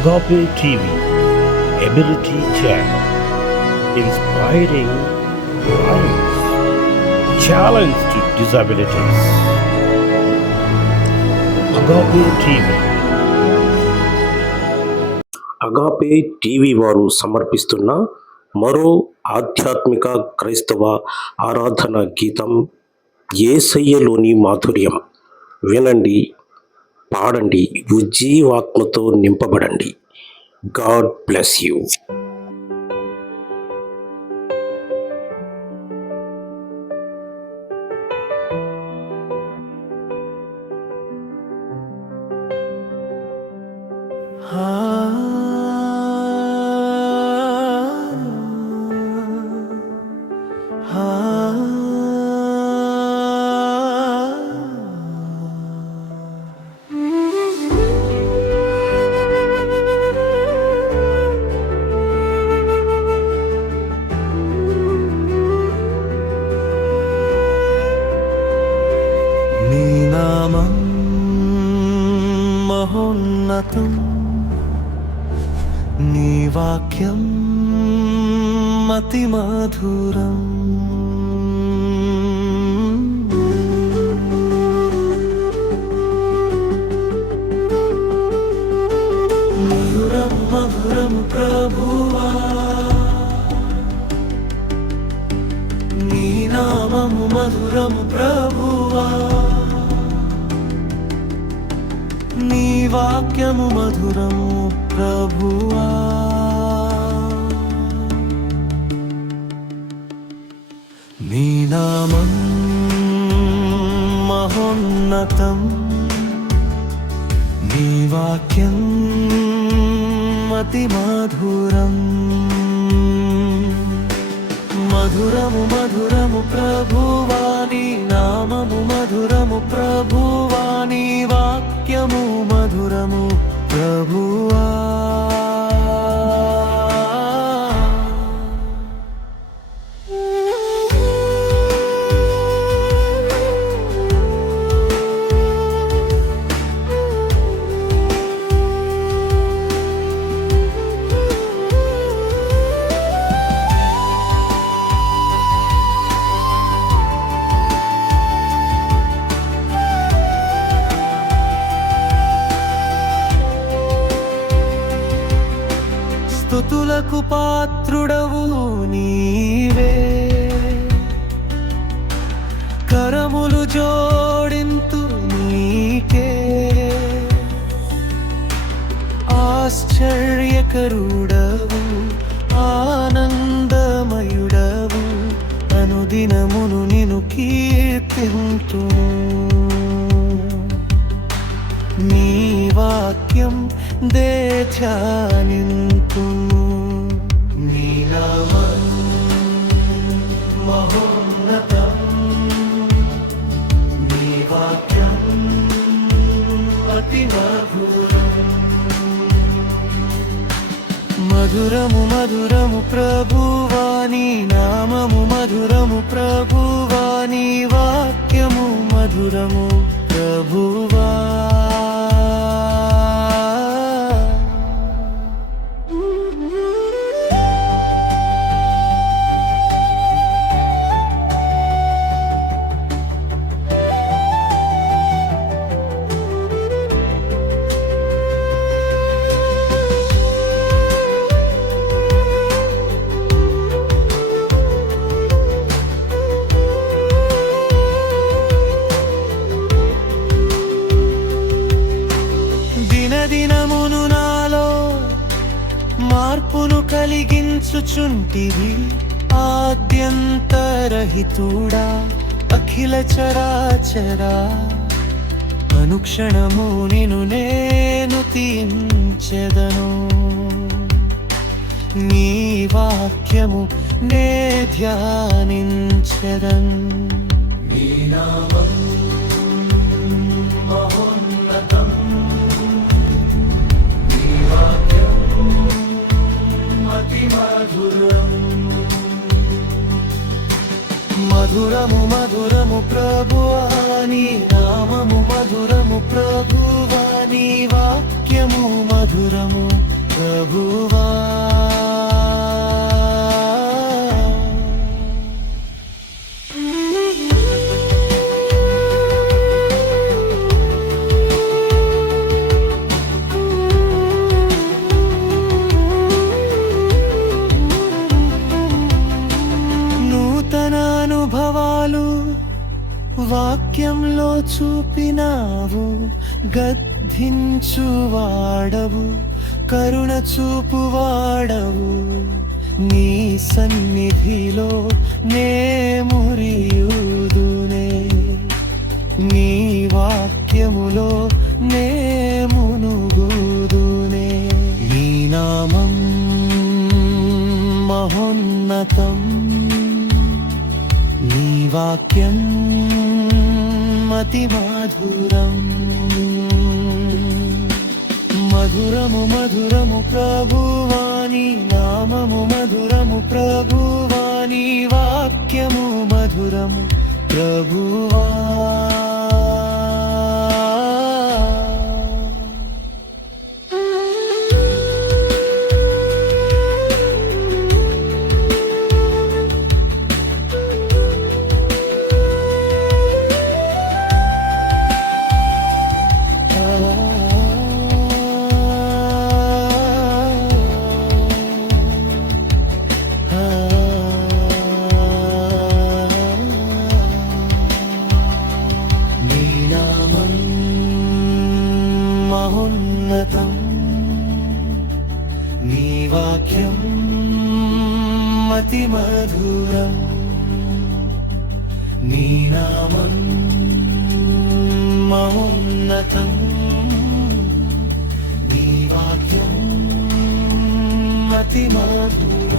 Agape TV, Ability Channel, inspiring lives, challenge to disabilities. Agape TV. Agape TV వారు సమర్పిస్తున్న మరో ఆధ్యాత్మిక క్రైస్తవ ఆరాధన గీతం యేసయ్యలోని మాధుర్యం. వినండి, పాడండి, ఉజ్జీవాత్మతో నింపబడండి. God bless you. నీ నామం మహోన్నతం, నీ వాక్యం అతి మధురం. మధురం మధురం ప్రభువా, నీ నామము మధురము ప్రభువా, నీ వాక్యము మధురము ప్రభువా. నీ నామం మహోన్నతం, నీ వాక్యం అతి మధురం. మధురము మధురము ప్రభువా, నీ నామము మధురము ప్రభువా, నీ వాక్యము మధురము ప్రభువా. స్తుతులకు పాత్రుడవు నీవే, కరములు జోడింతు నీకే. ఆశ్చర్యకరుడవు, ఆనందమయుడవు, అనుదినమును నిను కీర్తింతును. నీ వాక్యం దే ధ్యానింతును. నీ నామం మహోన్నతం, నీ వాక్యం అతి మధురం. మధురము మధురము ప్రభువా, నీ నామము మధురము ప్రభువా, నీ వాక్యము మధురము ప్రభువా. దినదినమును నాలో మార్పును కలిగించుచుంటివి, ఆద్యంతరహితుడా, అఖిల చరాచరా. అనుక్షణము నిను నేను తీర్చెదను, నీ వాక్యము నే ధ్యానించెదన్. నీ నామం మహోన్నతం, మధురము మధురము ప్రభువా, నీ నామము మధురము ప్రభువా, నీ వాక్యము మధురము ప్రభువా. నూతన అనుభవాలు వాక్యంలో చూపినావు, గద్దించువాడవు, కరుణ చూపువాడవు. నీ సన్నిధిలో నే మురియుదునే, నీ వాక్యములో నే మునుగుదునే. నీ నామం మహోన్నతం, నీ వాక్యం అతి మధురం. మధురము మధురము ప్రభువాని నామము, మధురము ప్రభువాని వాక్యము, మధురము ప్రభువా. మహోన్నతం, నీ వాక్యం అతి మధురం. నీ నామం మహోన్నతం, నీ వాక్యం అతి మధురం.